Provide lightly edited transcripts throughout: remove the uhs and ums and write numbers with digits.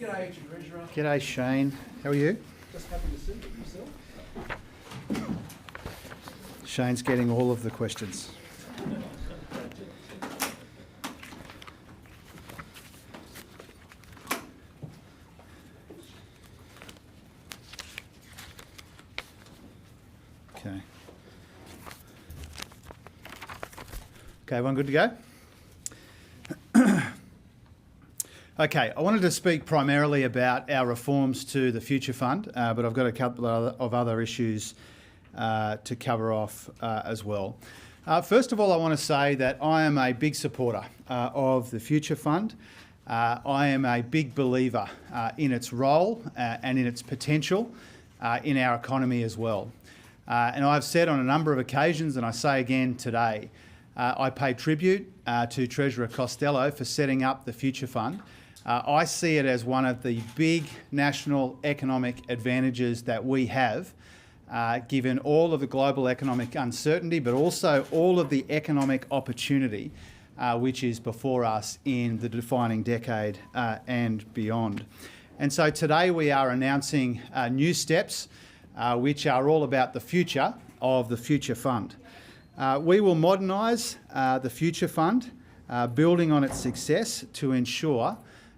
G'day, Acting Treasurer. G'day Shane, how are you? Just happy to see you. Yourself? Shane's getting all of the questions. Okay. Okay, everyone good to go? Okay, I wanted to speak primarily about our reforms to the Future Fund, but I've got a couple of other issues to cover off as well. First of all, I want to say that I am a big supporter of the Future Fund. I am a big believer in its role and in its potential in our economy as well. And I've said on a number of occasions, and I say again today, I pay tribute to Treasurer Costello for setting up the Future Fund. I see it as one of the big national economic advantages that we have, given all of the global economic uncertainty, but also all of the economic opportunity which is before us in the defining decade and beyond. And so today we are announcing new steps which are all about the future of the Future Fund. We will modernise the Future Fund, building on its success to ensure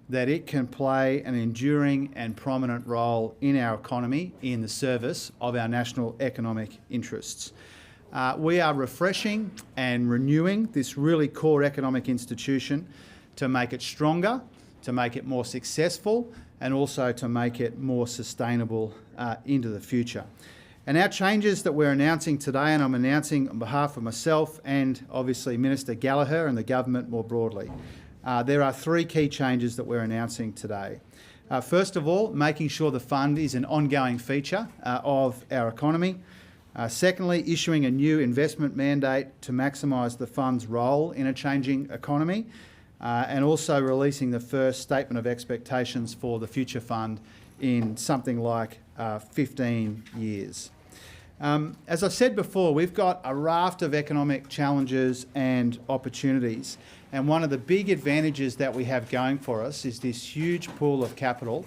that it can play an enduring and prominent role in our economy in the service of our national economic interests. We are refreshing and renewing this really core economic institution to make it stronger, to make it more successful, and also to make it more sustainable into the future. And our changes that we're announcing today, and I'm announcing on behalf of myself and obviously Minister Gallagher and the government more broadly, there are three key changes that we're announcing today. First of all, making sure the fund is an ongoing feature of our economy. Secondly, issuing a new investment mandate to maximise the fund's role in a changing economy, and also releasing the first statement of expectations for the Future Fund in something like 15 years. As I said before, we've got a raft of economic challenges and opportunities, and one of the big advantages that we have going for us is this huge pool of capital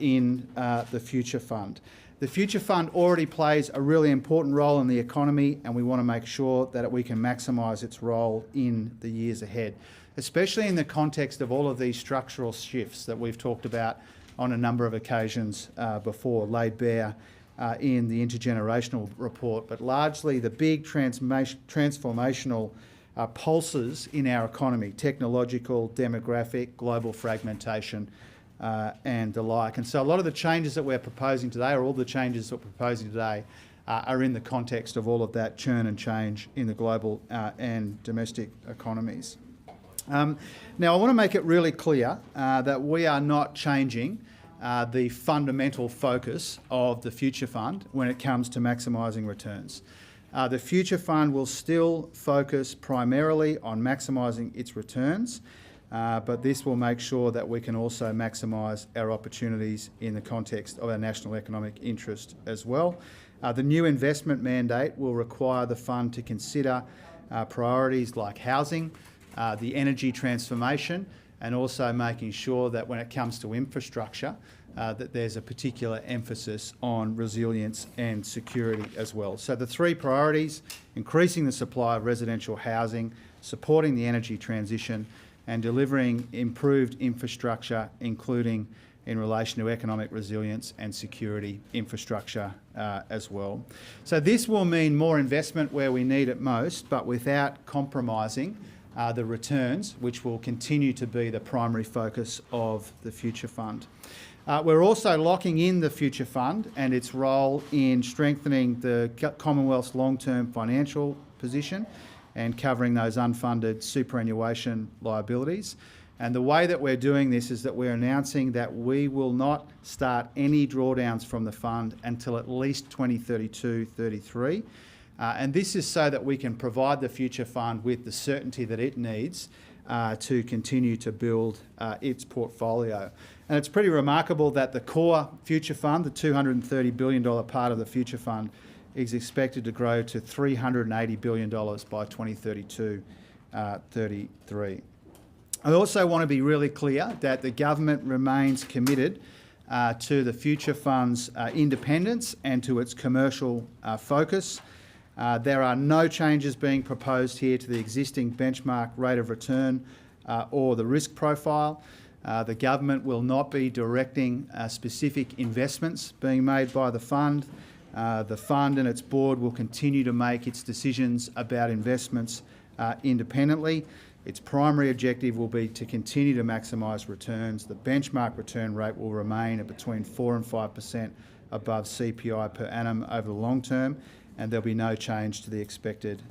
in the Future Fund. The Future Fund already plays a really important role in the economy, and we want to make sure that we can maximise its role in the years ahead, especially in the context of all of these structural shifts that we've talked about on a number of occasions before, laid bare in the intergenerational report, but largely the big transformational pulses in our economy, technological, demographic, global fragmentation and the like. And so a lot of the changes that we're proposing today, or all the changes that we're proposing today, are in the context of all of that churn and change in the global and domestic economies. Now I want to make it really clear that we are not changing the fundamental focus of the Future Fund when it comes to maximising returns. The Future Fund will still focus primarily on maximising its returns, but this will make sure that we can also maximise our opportunities in the context of our national economic interest as well. The new investment mandate will require the fund to consider priorities like housing, the energy transformation, and also making sure that when it comes to infrastructure, that there's a particular emphasis on resilience and security as well. So the three priorities: increasing the supply of residential housing, supporting the energy transition, and delivering improved infrastructure, including in relation to economic resilience and security infrastructure as well. So this will mean more investment where we need it most, but without compromising the returns, which will continue to be the primary focus of the Future Fund. We're also locking in the Future Fund and its role in strengthening the Commonwealth's long-term financial position and covering those unfunded superannuation liabilities. And the way that we're doing this is that we're announcing that we will not start any drawdowns from the fund until at least 2032-33. And this is so that we can provide the Future Fund with the certainty that it needs to continue to build its portfolio. And it's pretty remarkable that the core Future Fund, the $230 billion part of the Future Fund, is expected to grow to $380 billion by 2032-33. I also want to be really clear that the government remains committed to the Future Fund's independence and to its commercial focus. There are no changes being proposed here to the existing benchmark rate of return or the risk profile. The government will not be directing specific investments being made by the fund. The fund and its board will continue to make its decisions about investments independently. Its primary objective will be to continue to maximise returns. The benchmark return rate will remain at between 4 and 5% above CPI per annum over the long term, and there'll be no change to the expected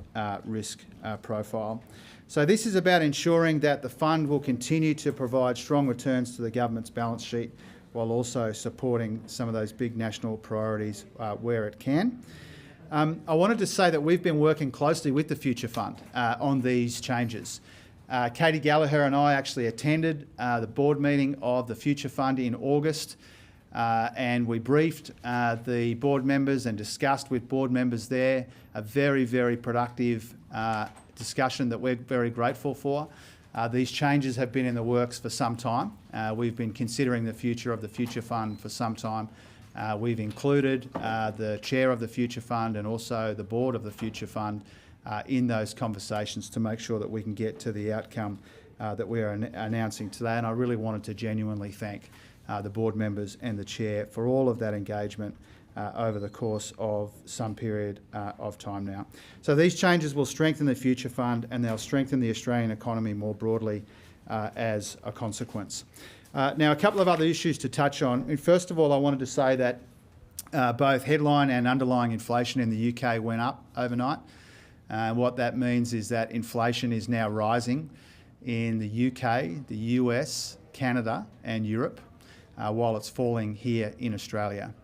risk profile. So this is about ensuring that the fund will continue to provide strong returns to the government's balance sheet while also supporting some of those big national priorities where it can. I wanted to say that we've been working closely with the Future Fund on these changes. Katie Gallagher and I actually attended the board meeting of the Future Fund in August, and we briefed the board members and discussed with board members there a very, very productive discussion that we're very grateful for. These changes have been in the works for some time. We've been considering the future of the Future Fund for some time. We've included the chair of the Future Fund and also the board of the Future Fund in those conversations to make sure that we can get to the outcome that we are announcing today. And I really wanted to genuinely thank the board members and the chair for all of that engagement over the course of some period of time now. So these changes will strengthen the Future Fund and they'll strengthen the Australian economy more broadly as a consequence. Now, a couple of other issues to touch on. And first of all, I wanted to say that both headline and underlying inflation in the UK went up overnight. What that means is that inflation is now rising in the UK, the US, Canada and Europe, while it's falling here in Australia.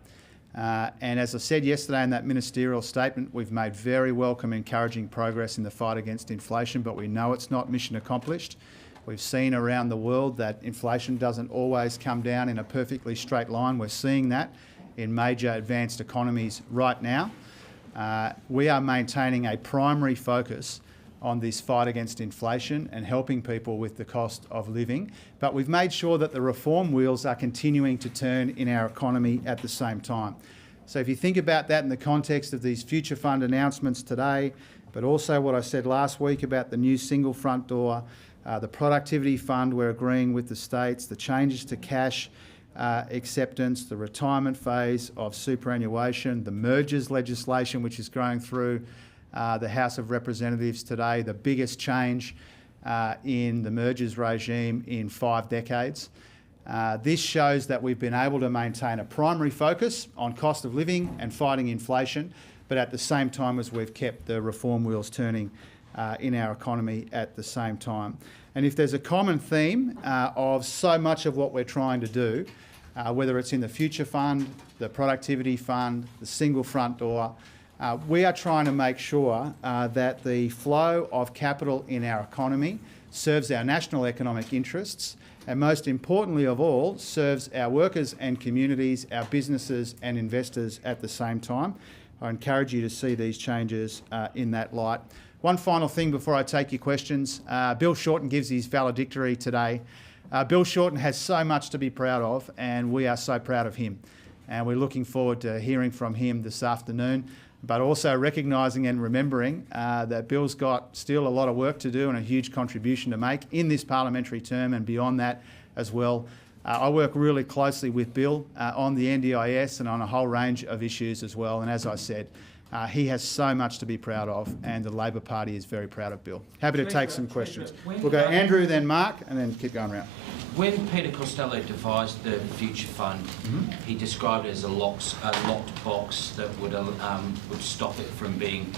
And as I said yesterday in that ministerial statement, we've made very welcome, encouraging progress in the fight against inflation, but we know it's not mission accomplished. We've seen around the world that inflation doesn't always come down in a perfectly straight line. We're seeing that in major advanced economies right now. We are maintaining a primary focus on this fight against inflation and helping people with the cost of living, but we've made sure that the reform wheels are continuing to turn in our economy at the same time. So if you think about that in the context of these Future Fund announcements today, but also what I said last week about the new single front door, the productivity fund we're agreeing with the states, the changes to cash acceptance, the retirement phase of superannuation, the mergers legislation which is going through the House of Representatives today, the biggest change in the mergers regime in 5 decades. This shows that we've been able to maintain a primary focus on cost of living and fighting inflation, but at the same time as we've kept the reform wheels turning in our economy at the same time. And if there's a common theme of so much of what we're trying to do, whether it's in the Future Fund, the Productivity Fund, the single front door, we are trying to make sure that the flow of capital in our economy serves our national economic interests and, most importantly of all, serves our workers and communities, our businesses and investors at the same time. I encourage you to see these changes in that light. One final thing before I take your questions. Bill Shorten gives his valedictory today. Bill Shorten has so much to be proud of, and we are so proud of him. And we're looking forward to hearing from him this afternoon, but also recognising and remembering that Bill's got still a lot of work to do and a huge contribution to make in this parliamentary term and beyond that as well. I work really closely with Bill on the NDIS and on a whole range of issues as well. And as I said, he has so much to be proud of, and the Labor Party is very proud of Bill. Happy to take some questions. We'll go Andrew, then Mark, and then keep going around. When Peter Costello devised the Future Fund, he described it as a locked box that would stop it from being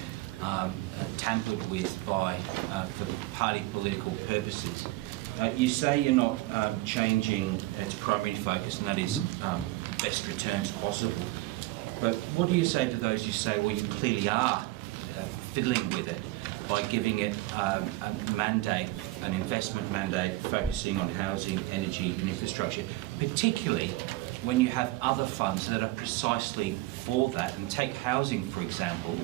tampered with by for party political purposes. You say you're not changing its primary focus, and that is best returns possible. But what do you say to those who say, well, you clearly are fiddling with it by giving it a mandate, an investment mandate focusing on housing, energy and infrastructure, particularly when you have other funds that are precisely for that? And take housing, for example,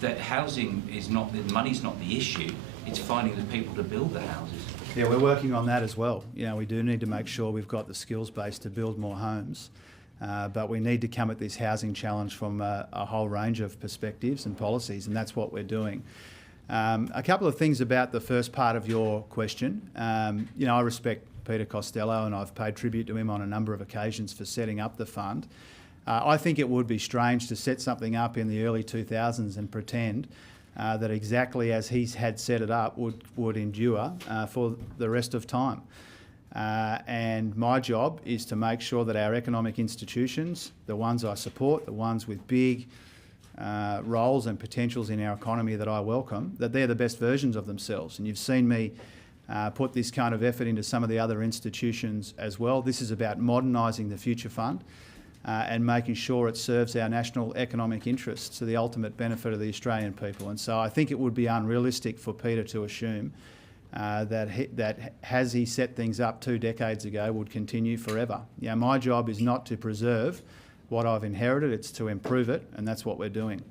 that housing is not, the money's not the issue, it's finding the people to build the houses. Yeah, we're working on that as well. We do need to make sure we've got the skills base to build more homes, but we need to come at this housing challenge from a whole range of perspectives and policies, and that's what we're doing. A couple of things about the first part of your question. I respect Peter Costello, and I've paid tribute to him on a number of occasions for setting up the fund. I think it would be strange to set something up in the early 2000s and pretend that exactly as he's had set it up would endure for the rest of time. And my job is to make sure that our economic institutions, the ones I support, the ones with big roles and potentials in our economy that I welcome, that they're the best versions of themselves. And you've seen me put this kind of effort into some of the other institutions as well. This is about modernising the Future Fund and making sure it serves our national economic interests to the ultimate benefit of the Australian people. And so I think it would be unrealistic for Peter to assume that as he set things up 2 decades ago would continue forever. My job is not to preserve what I've inherited, it's to improve it, and that's what we're doing.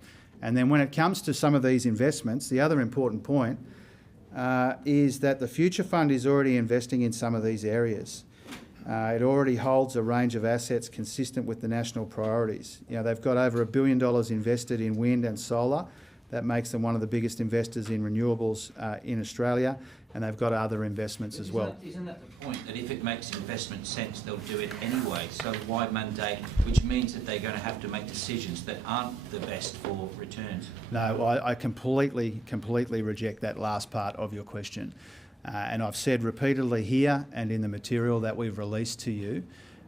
And then when it comes to some of these investments, the other important point is that the Future Fund is already investing in some of these areas. It already holds a range of assets consistent with the national priorities. They've got over $1 billion invested in wind and solar. That makes them one of the biggest investors in renewables in Australia, and they've got other investments as well. Isn't that the point, that if it makes investment sense, they'll do it anyway? So why mandate, which means that they're going to have to make decisions that aren't the best for returns? No, I completely reject that last part of your question. And I've said repeatedly here and in the material that we've released to you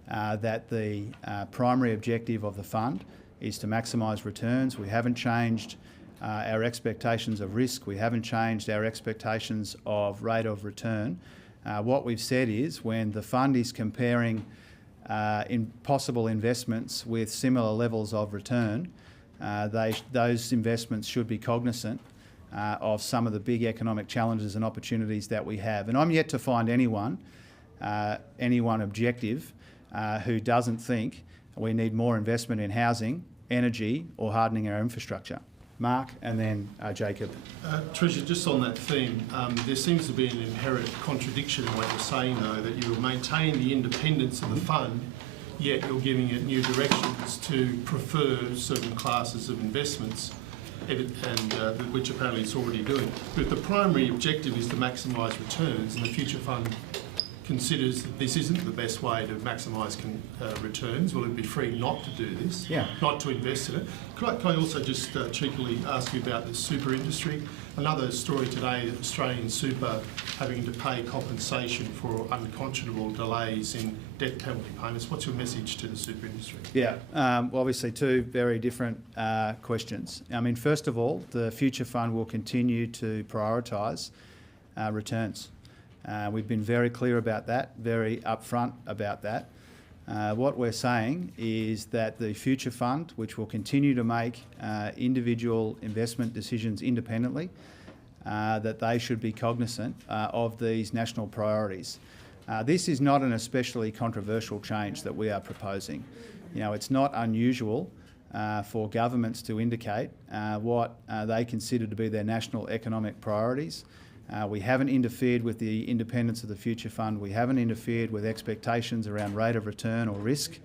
that the primary objective of the fund is to maximise returns. We haven't changed our expectations of risk. We haven't changed our expectations of rate of return. What we've said is when the fund is comparing possible investments with similar levels of return, those investments should be cognisant of some of the big economic challenges and opportunities that we have. And I'm yet to find anyone objective who doesn't think we need more investment in housing, energy or hardening our infrastructure. Mark and then Jacob. Treasurer, just on that theme, there seems to be an inherent contradiction in what you're saying, though, that you're maintaining the independence of the fund, yet you're giving it new directions to prefer certain classes of investments, which apparently it's already doing. But if the primary objective is to maximise returns, and the Future Fund considers that this isn't the best way to maximise returns, will it be free not to do this, not to invest in it? Can I also just cheekily ask you about the super industry? Another story today that Australian super having to pay compensation for unconscionable delays in death penalty payments. What's your message to the super industry? Well, obviously two very different questions. I mean, first of all, the Future Fund will continue to prioritise returns. We've been very clear about that, very upfront about that. What we're saying is that the Future Fund, which will continue to make individual investment decisions independently, that they should be cognisant of these national priorities. This is not an especially controversial change that we are proposing. It's not unusual for governments to indicate what they consider to be their national economic priorities. We haven't interfered with the independence of the Future Fund. We haven't interfered with expectations around rate of return or risk.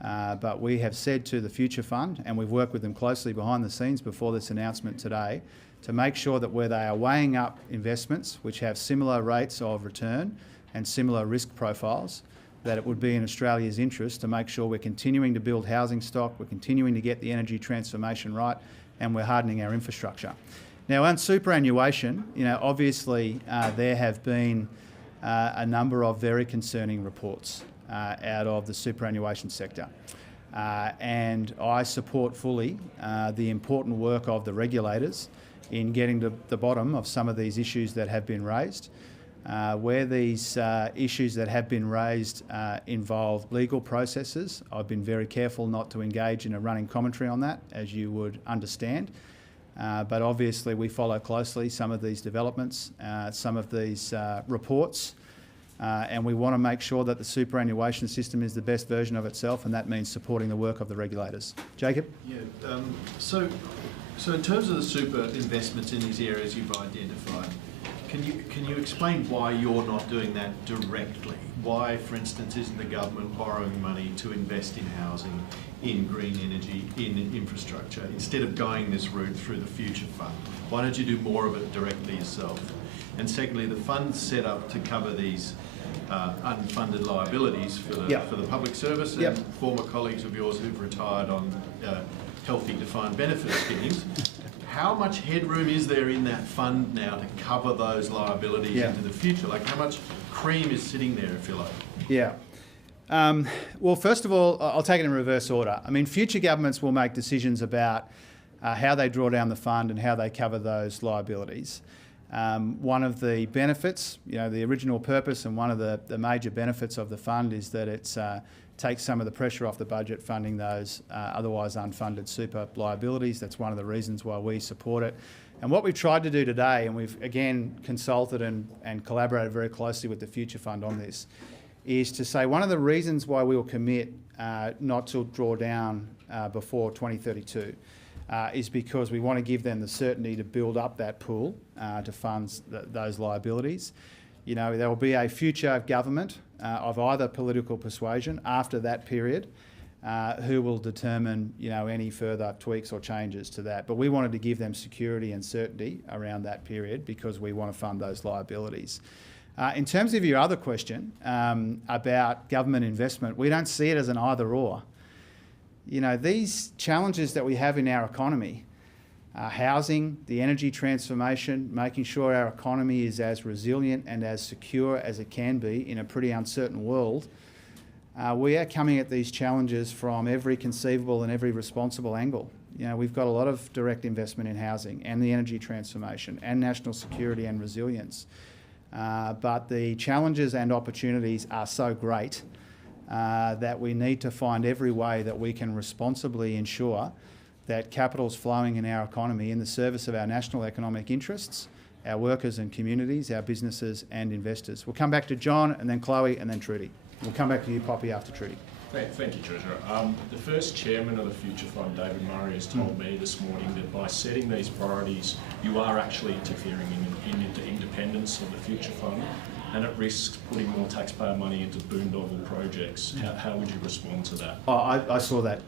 But we have said to the Future Fund, and we've worked with them closely behind the scenes before this announcement today, to make sure that where they are weighing up investments which have similar rates of return and similar risk profiles, that it would be in Australia's interest to make sure we're continuing to build housing stock, we're continuing to get the energy transformation right, and we're hardening our infrastructure. Now, on superannuation, obviously there have been a number of very concerning reports out of the superannuation sector. And I support fully the important work of the regulators in getting to the bottom of some of these issues that have been raised. Where these issues that have been raised involve legal processes, I've been very careful not to engage in a running commentary on that, as you would understand. But obviously we follow closely some of these developments, some of these reports, and we want to make sure that the superannuation system is the best version of itself, and that means supporting the work of the regulators. Jacob? So in terms of the super investments in these areas you've identified, Can you explain why you're not doing that directly? Why, for instance, isn't the government borrowing money to invest in housing, in green energy, in infrastructure, instead of going this route through the Future Fund? Why don't you do more of it directly yourself? And secondly, the fund's set up to cover these unfunded liabilities for the public service, and former colleagues of yours who've retired on healthy defined benefit schemes. How much headroom is there in that fund now to cover those liabilities into the future? Like, how much cream is sitting there, if you like? Yeah. Well, first of all, I'll take it in reverse order. I mean, future governments will make decisions about how they draw down the fund and how they cover those liabilities. One of the benefits, the original purpose and one of the major benefits of the fund is that it takes some of the pressure off the budget funding those otherwise unfunded super liabilities. That's one of the reasons why we support it. And what we've tried to do today, and we've again consulted and collaborated very closely with the Future Fund on this, is to say one of the reasons why we will commit not to draw down before 2032 is because we want to give them the certainty to build up that pool to fund those liabilities. There will be a future government of either political persuasion after that period who will determine, any further tweaks or changes to that. But we wanted to give them security and certainty around that period because we want to fund those liabilities. In terms of your other question about government investment, we don't see it as an either or. These challenges that we have in our economy, housing, the energy transformation, making sure our economy is as resilient and as secure as it can be in a pretty uncertain world, we are coming at these challenges from every conceivable and every responsible angle. We've got a lot of direct investment in housing and the energy transformation and national security and resilience. But the challenges and opportunities are so great that we need to find every way that we can responsibly ensure that capital's flowing in our economy in the service of our national economic interests, our workers and communities, our businesses and investors. We'll come back to John and then Chloe and then Trudy. We'll come back to you, Poppy, after Trudy. Thank you, Treasurer. The first chairman of the Future Fund, David Murray, has told me this morning that by setting these priorities, you are actually interfering in the independence of the Future Fund, and it risks putting more taxpayer money into boondoggle projects. How would you respond to that? I saw that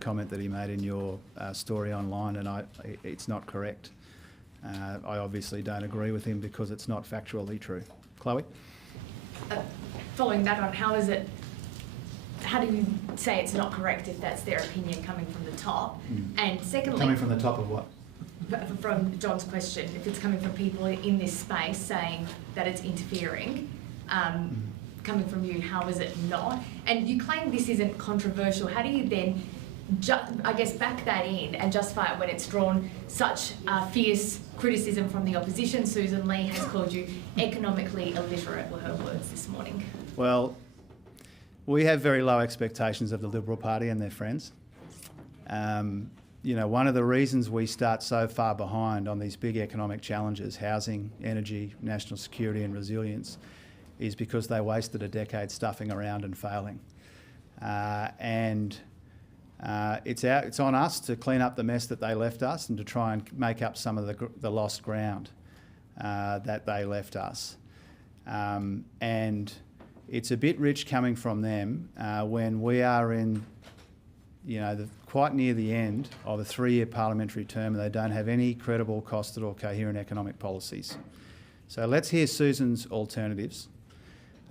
comment that he made in your story online, and it's not correct. I obviously don't agree with him because it's not factually true. Chloe? Following that on, how do you say it's not correct if that's their opinion coming from the top? And secondly... Coming from the top of what? From John's question, if it's coming from people in this space saying that it's interfering, coming from you, how is it not? And you claim this isn't controversial. How do you then, back that in and justify it when it's drawn such fierce criticism from the opposition? Susan Lee has called you economically illiterate, were her words this morning. Well, we have very low expectations of the Liberal Party and their friends. One of the reasons we start so far behind on these big economic challenges, housing, energy, national security and resilience, is because they wasted a decade stuffing around and failing. It's on us to clean up the mess that they left us and to try and make up some of the lost ground that they left us. And it's a bit rich coming from them when we are in, quite near the end of a 3-year parliamentary term and they don't have any credible, costed or coherent economic policies. So let's hear Susan's alternatives.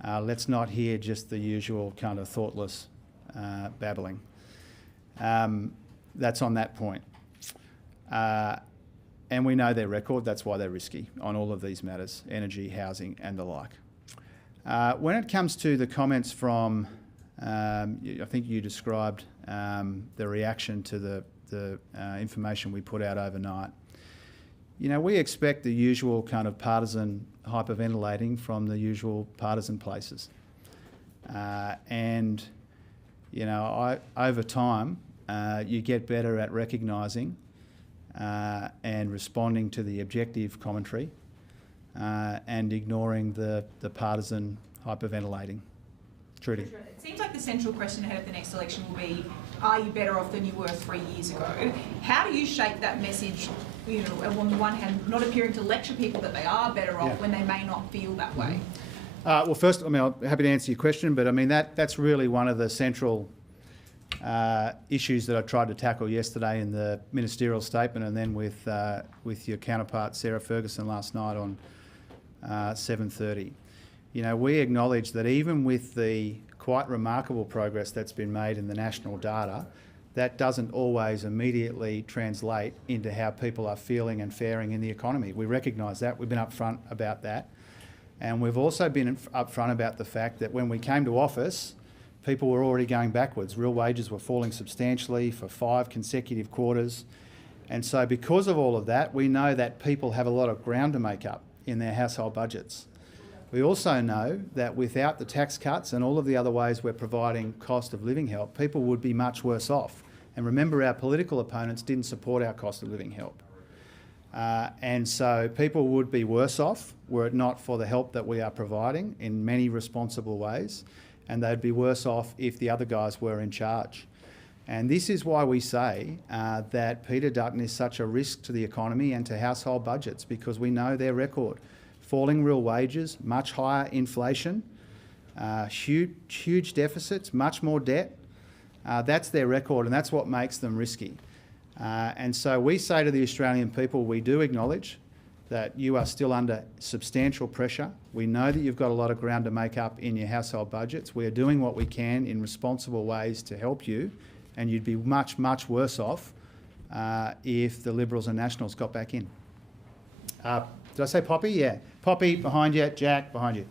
Let's not hear just the usual kind of thoughtless babbling. That's on that point. And we know their record, that's why they're risky on all of these matters, energy, housing and the like. When it comes to the comments from, I think you described the reaction to the information we put out overnight. We expect the usual kind of partisan hyperventilating from the usual partisan places. Over time, you get better at recognising and responding to the objective commentary and ignoring the partisan hyperventilating. Trudy. It seems like the central question ahead of the next election will be, are you better off than you were 3 years ago? How do you shape that message, you know, on the one hand, not appearing to lecture people that they are better off when they may not feel that way? Well, first, I mean, I'm happy to answer your question, but I mean, that's really one of the central issues that I tried to tackle yesterday in the ministerial statement, and then with your counterpart Sarah Ferguson last night on 7:30. You know, we acknowledge that even with the quite remarkable progress that's been made in the national data, that doesn't always immediately translate into how people are feeling and faring in the economy. We recognise that. We've been upfront about that. And we've also been upfront about the fact that when we came to office, people were already going backwards. Real wages were falling substantially for 5 consecutive quarters. And so because of all of that, we know that people have a lot of ground to make up in their household budgets. We also know that without the tax cuts and all of the other ways we're providing cost of living help, people would be much worse off. And remember, our political opponents didn't support our cost of living help. And so people would be worse off were it not for the help that we are providing in many responsible ways, and they'd be worse off if the other guys were in charge. And this is why we say that Peter Dutton is such a risk to the economy and to household budgets, because we know their record. Falling real wages, much higher inflation, huge deficits, much more debt. That's their record, and that's what makes them risky. And so we say to the Australian people, we do acknowledge that you are still under substantial pressure. We know that you've got a lot of ground to make up in your household budgets. We are doing what we can in responsible ways to help you, and you'd be much, much worse off if the Liberals and Nationals got back in. Did I say Poppy? Yeah. Poppy, behind you. Jack, behind you.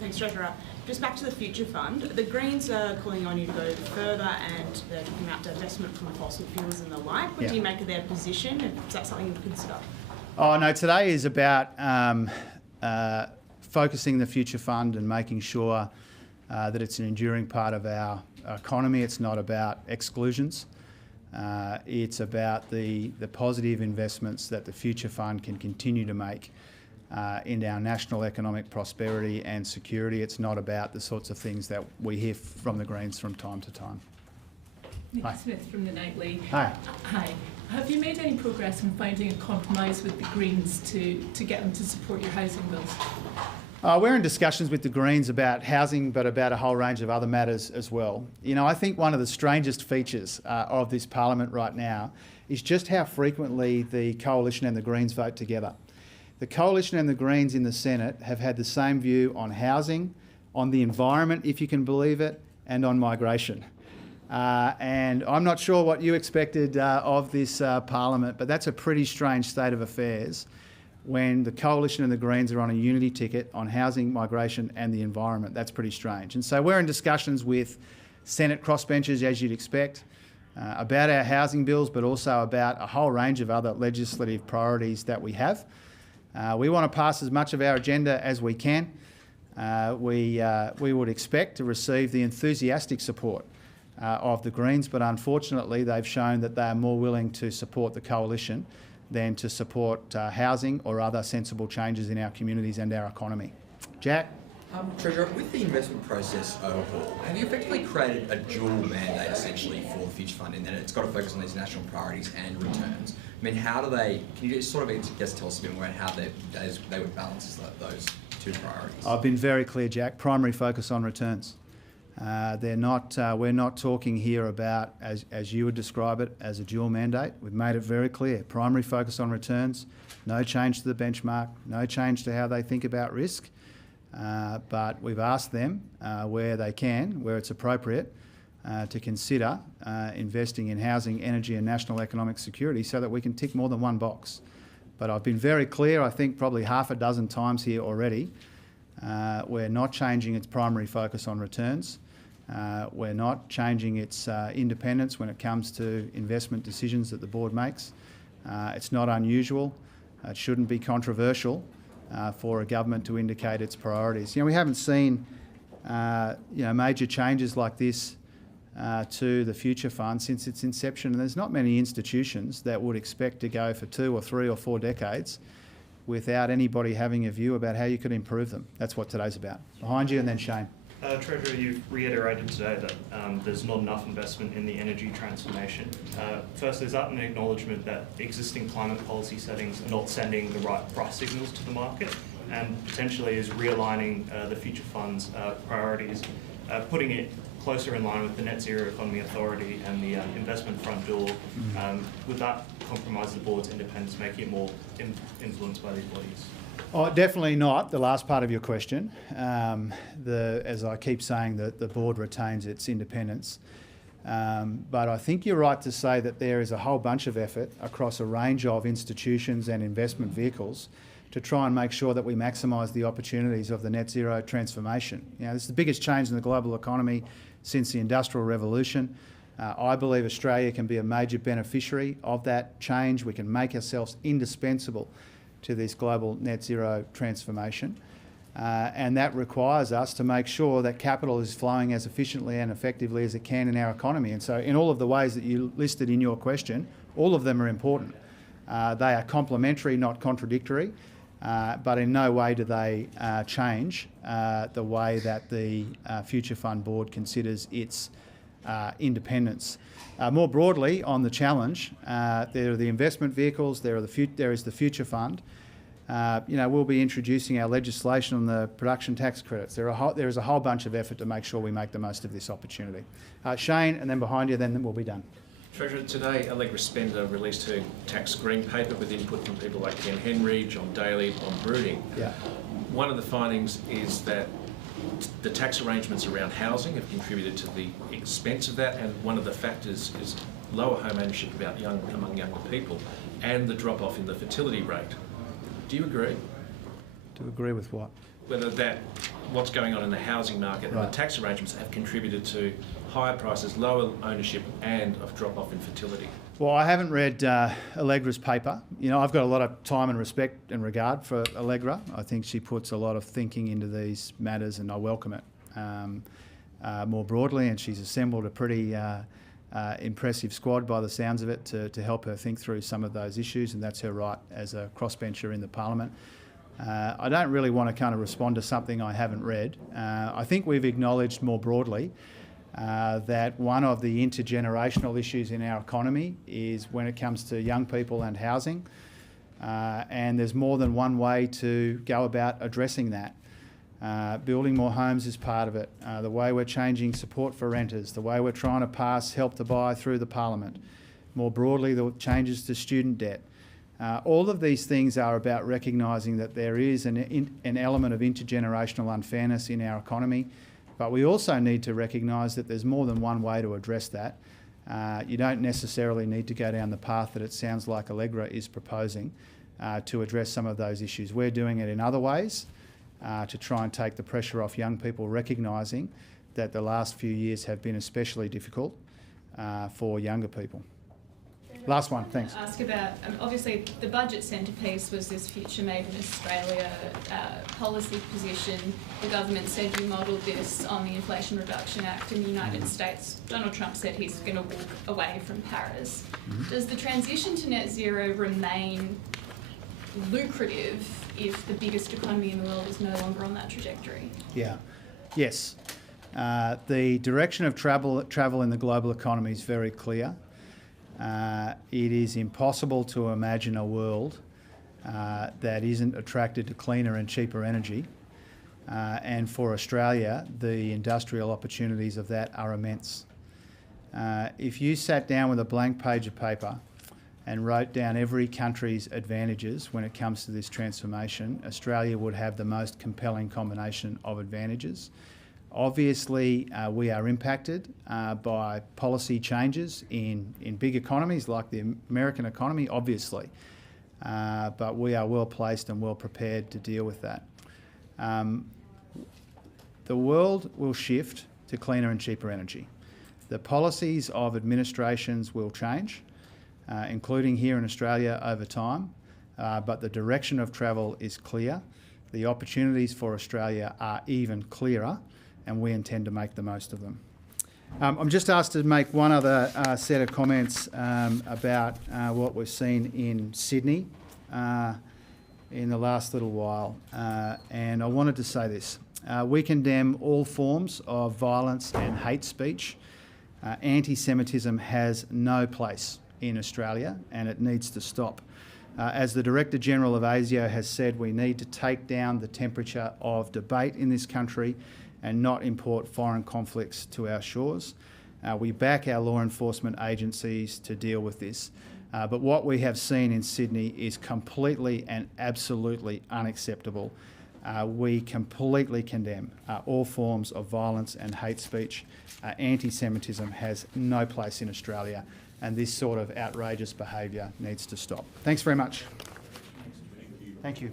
Thanks, Treasurer. Just back to the Future Fund. The Greens are calling on you to go further, and they're talking about divestment from fossil fuels and the like. What do you make of their position? Is that something you would consider? Oh, no, today is about focusing the Future Fund and making sure that it's an enduring part of our economy. It's not about exclusions. It's about the positive investments that the Future Fund can continue to make in our national economic prosperity and security. It's not about the sorts of things that we hear from the Greens from time to time. Nick Smith from The Nightly. Hi. Hi. Have you made any progress in finding a compromise with the Greens to get them to support your housing bills? We're in discussions with the Greens about housing, but about a whole range of other matters as well. You know, I think one of the strangest features of this parliament right now is just how frequently the Coalition and the Greens vote together. The Coalition and the Greens in the Senate have had the same view on housing, on the environment, if you can believe it, and on migration. And I'm not sure what you expected of this parliament, but that's a pretty strange state of affairs when the Coalition and the Greens are on a unity ticket on housing, migration and the environment. That's pretty strange. And so we're in discussions with Senate crossbenchers, as you'd expect, about our housing bills, but also about a whole range of other legislative priorities that we have. We want to pass as much of our agenda as we can. We would expect to receive the enthusiastic support of the Greens, but unfortunately they've shown that they are more willing to support the Coalition than to support housing or other sensible changes in our communities and our economy. Jack? Treasurer, with the investment process overhaul, have you effectively created a dual mandate essentially for the Future Fund in that it's got to focus on these national priorities and returns? I mean, how do they, can you just sort of just tell us a bit more about how they would balance those two priorities? I've been very clear, Jack. Primary focus on returns. We're not talking here about, as you would describe it, as a dual mandate. We've made it very clear. Primary focus on returns, no change to the benchmark, no change to how they think about risk. But we've asked them where they can, where it's appropriate, to consider investing in housing, energy and national economic security so that we can tick more than one box. But I've been very clear, I think probably half a dozen times here already. We're not changing its primary focus on returns. We're not changing its independence when it comes to investment decisions that the board makes. It's not unusual. It shouldn't be controversial for a government to indicate its priorities. You know, we haven't seen major changes like this to the Future Fund since its inception, and there's not many institutions that would expect to go for 2 or 3 or 4 decades without anybody having a view about how you could improve them. That's what today's about. Behind you and then Shane. Treasurer, you've reiterated today that there's not enough investment in the energy transformation. Firstly, is that an acknowledgement that existing climate policy settings are not sending the right price signals to the market, and potentially is realigning the Future Fund's priorities, putting it closer in line with the Net Zero Economy Authority and the investment front door? Would that compromise the board's independence, making it more influenced by these bodies? Oh, definitely not, the last part of your question. As I keep saying, the board retains its independence. But I think you're right to say that there is a whole bunch of effort across a range of institutions and investment vehicles to try and make sure that we maximise the opportunities of the net zero transformation. You know, this is the biggest change in the global economy since the Industrial Revolution. I believe Australia can be a major beneficiary of that change. We can make ourselves indispensable to this global net zero transformation. And that requires us to make sure that capital is flowing as efficiently and effectively as it can in our economy. And so in all of the ways that you listed in your question, all of them are important. They are complementary, not contradictory, but in no way do they change the way that the Future Fund Board considers its independence. More broadly on the challenge, there are the investment vehicles, there is the Future Fund. We'll be introducing our legislation on the production tax credits. There is a whole bunch of effort to make sure we make the most of this opportunity. Shane, and then behind you, then we'll be done. Treasurer, today Allegra Spender released her tax green paper with input from people like Ken Henry, John Daly on brooding. Yeah. One of the findings is that the tax arrangements around housing have contributed to the expense of that, and one of the factors is lower home ownership among younger people and the drop-off in the fertility rate. Do you agree? To agree with what? Whether what's going on in the housing market Right. and the tax arrangements have contributed to higher prices, lower ownership and a drop-off in fertility. Well, I haven't read Allegra's paper. You know, I've got a lot of time and respect and regard for Allegra. I think she puts a lot of thinking into these matters and I welcome it more broadly, and she's assembled a pretty impressive squad by the sounds of it to help her think through some of those issues, and that's her right as a crossbencher in the Parliament. I don't really want to kind of respond to something I haven't read. I think we've acknowledged more broadly that one of the intergenerational issues in our economy is when it comes to young people and housing, and there's more than one way to go about addressing that. Building more homes is part of it, the way we're changing support for renters, the way we're trying to pass Help to Buy through the Parliament, more broadly the changes to student debt. All of these things are about recognising that there is an element of intergenerational unfairness in our economy, but we also need to recognise that there's more than one way to address that. You don't necessarily need to go down the path that it sounds like Allegra is proposing to address some of those issues. We're doing it in other ways to try and take the pressure off young people, recognising that the last few years have been especially difficult for younger people. Last one, thanks. Ask about, obviously the budget centrepiece was this Future Made in Australia policy position. The government said you modelled this on the Inflation Reduction Act in the United States. Donald Trump said he's going to walk away from Paris. Does the transition to net zero remain lucrative if the biggest economy in the world is no longer on that trajectory? Yeah. Yes. The direction of travel in the global economy is very clear. It is impossible to imagine a world that isn't attracted to cleaner and cheaper energy. And for Australia, the industrial opportunities of that are immense. If you sat down with a blank page of paper and wrote down every country's advantages when it comes to this transformation, Australia would have the most compelling combination of advantages. Obviously, we are impacted by policy changes in big economies like the American economy, obviously, but we are well placed and well prepared to deal with that. The world will shift to cleaner and cheaper energy. The policies of administrations will change, including here in Australia over time, but the direction of travel is clear. The opportunities for Australia are even clearer, and we intend to make the most of them. I'm just asked to make one other set of comments about what we've seen in Sydney in the last little while, and I wanted to say this. We condemn all forms of violence and hate speech. Anti-Semitism has no place in Australia and it needs to stop. As the Director General of ASIO has said, we need to take down the temperature of debate in this country and not import foreign conflicts to our shores. We back our law enforcement agencies to deal with this. But what we have seen in Sydney is completely and absolutely unacceptable. We completely condemn all forms of violence and hate speech. Anti-Semitism has no place in Australia, and this sort of outrageous behaviour needs to stop. Thanks very much. Thank you.